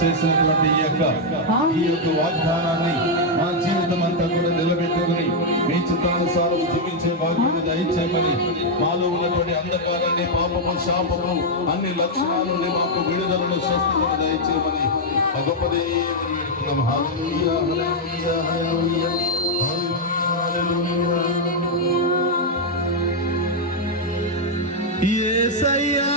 చేసినటువంటి ఈ యొక్క వాగ్దానాన్ని మా జీవితం అంతా కూడా నిలబెట్టుకుని మీ చిత్తానుసారం జీవించే భాగ్యం దయచేయమని, మాలో ఉన్నటువంటి అంధకారాన్ని, పాపము, శాపము, అన్ని లక్షణాల నుండి మాకు విడుదలను, స్వస్థతను దయచేయమని ఆ గొప్ప దేవుని వేడుకున్నాం. హల్లెలూయా, హల్లెలూయా, హల్లెలూయా, హల్లెలూయా. యేసయ్యా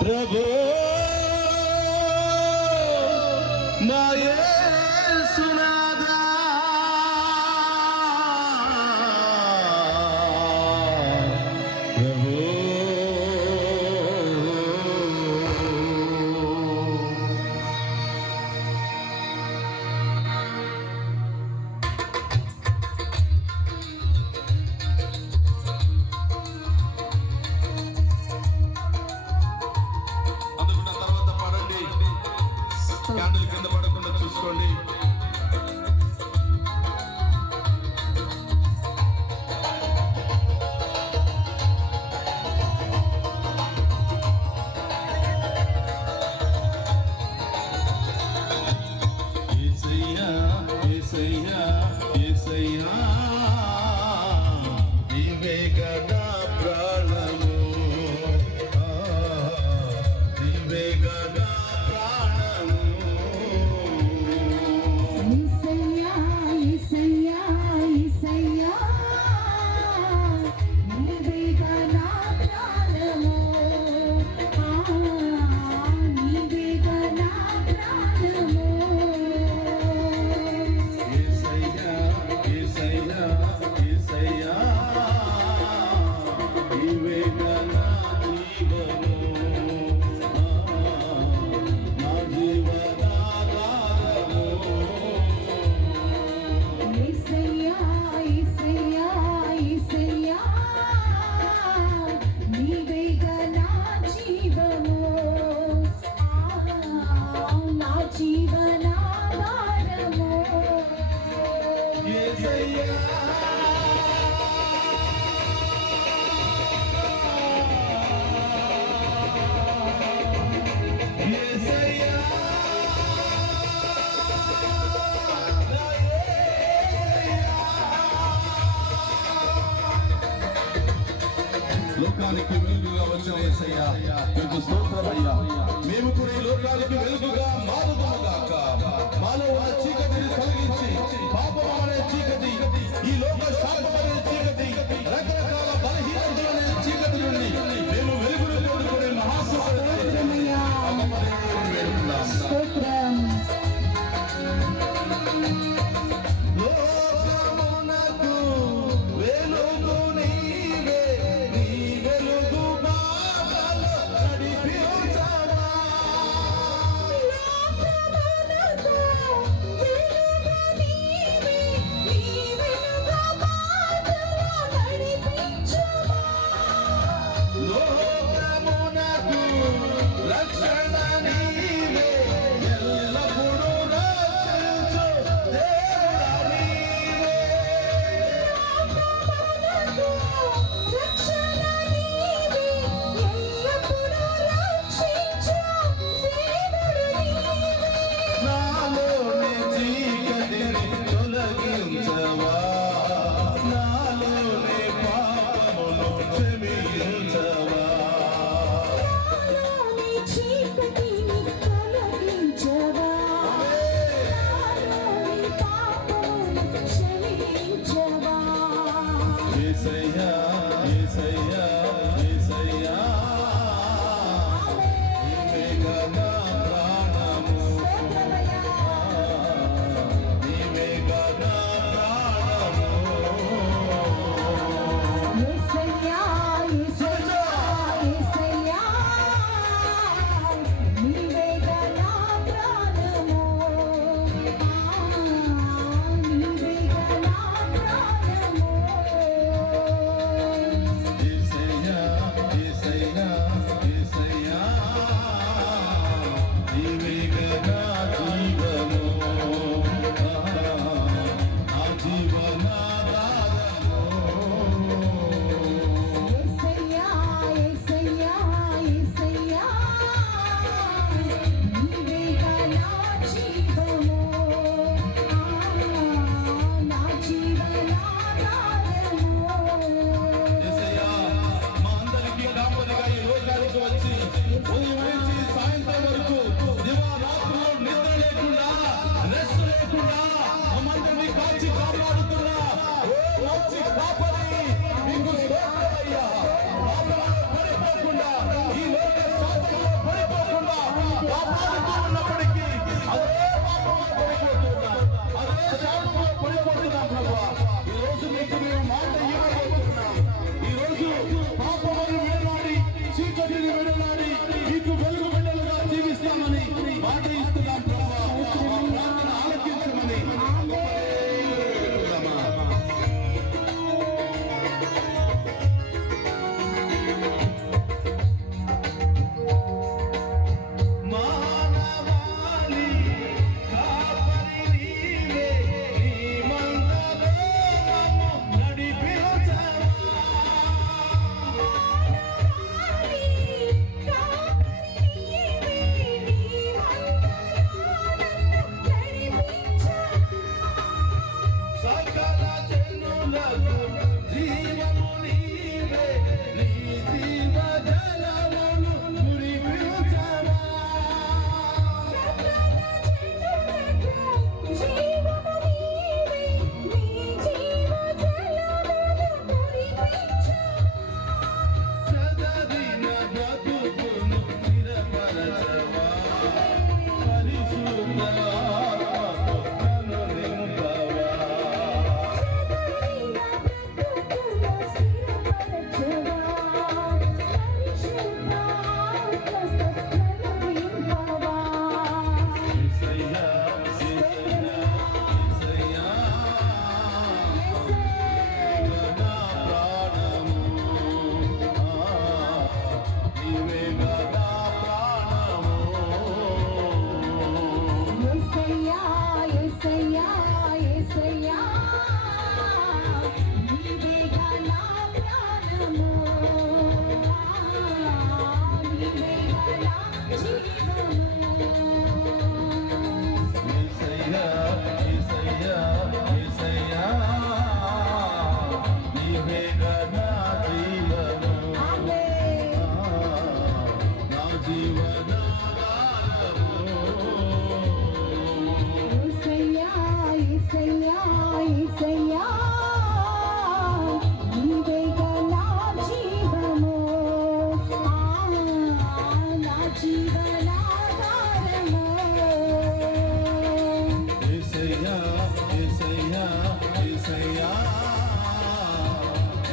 ప్రభు నా యేసునాథా, ప్రభు క్యాండిల్ కింద పడకుండా చూసుకోండి. యేసయ్యా, యేసయ్యా, యేసయ్యా, నీవే కదా ప్రాణము, నీవే కదా ప్రాణము. లోకానికి వెలుగుగా వచ్చిన యేసయ్యా, మీకు స్తోత్రమయ్యా. మేము కూడా ఈ లోకానికి వెలుగుగా మారుదుముగాక. మాలో ఉన్న చీకటిని తొలగించి, పాపం అనే చీకటి, ఈ లోక శాపం అనే చీకటి, రకరకాల బలహీనతలు అనే చీకటి నుండి మేము వెలుగును కోరుకునే మహాశక్తిమయ్యా.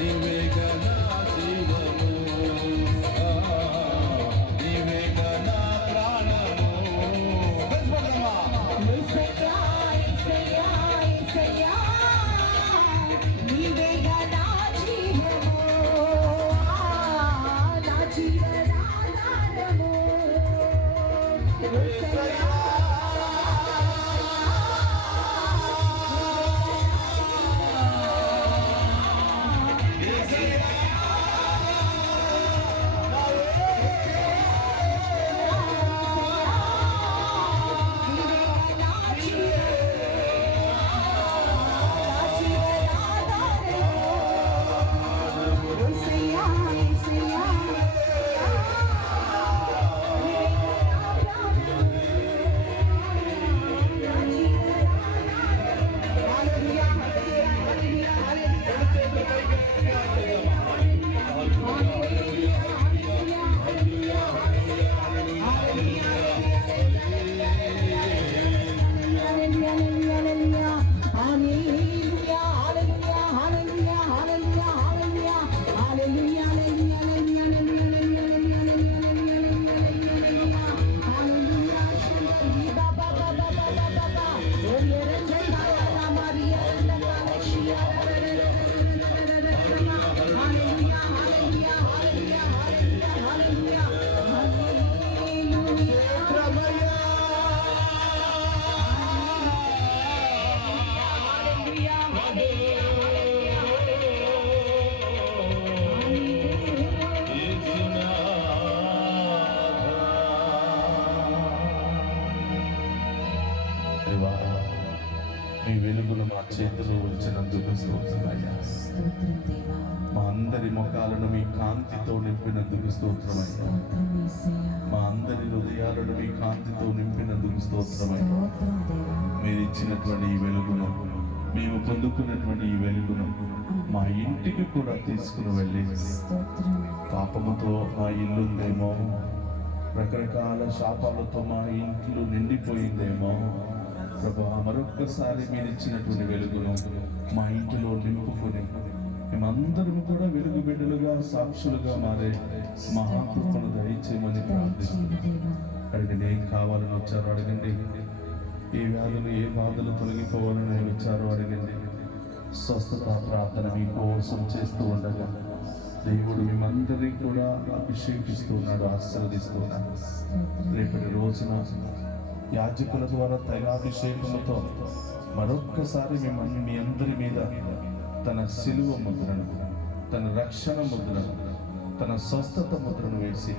నీవేగా నా జీవము, నీవేగా నా ప్రాణము. యేసయ్యా యేసయ్యా యేసయ్యా నీవేగా నా జీవము, నా జీవనాధారము. యేసయ్యా మీ వెలుగును మా చేతిలో ఉంచినందుకు స్తోత్రమయ్యా. మా అందరి ముఖాలను మీ కాంతితో నింపినందుకు స్తోత్రమయ్యా. మా అందరి హృదయాలను మీ కాంతితో నింపినందుకు స్తోత్రమయ్యా. మీరు ఇచ్చినటువంటి ఈ వెలుగును, మేము పొందుకున్నటువంటి ఈ వెలుగును మా ఇంటికి కూడా తీసుకుని వెళ్ళి, పాపముతో మా ఇల్లుందేమో, రకరకాల శాపాలతో మా ఇంట్లో నిండిపోయిందేమో ప్రభు, మరొక్కసారి మీరు ఇచ్చినటువంటి వెలుగును మా ఇంటిలో నింపుకొని మేమందరం కూడా వెలుగు బిడ్డలుగా సాక్షులుగా మారే మహాకృపను దయచేయమని ప్రార్థిస్తున్నాం. అడగండి, ఏం కావాలని వచ్చారో అడగండి. ఏ వ్యాధులు ఏ బాధలు తొలగిపోవాలని వచ్చారో అడగండి. స్వస్థత ప్రార్థన మీకోసం చేస్తూ ఉండగా దేవుడు మేమందరినీ కూడా అభిషేకిస్తున్నాడు, ఆశీర్వదిస్తున్నాడు. రేపటి రోజున యాజకుల ద్వారా తైలాభిషేకముతో మరొక్కసారి మీ అందరి మీద తన శిలువ ముద్రను, తన రక్షణ ముద్రను, తన స్వస్థత ముద్రను వేసి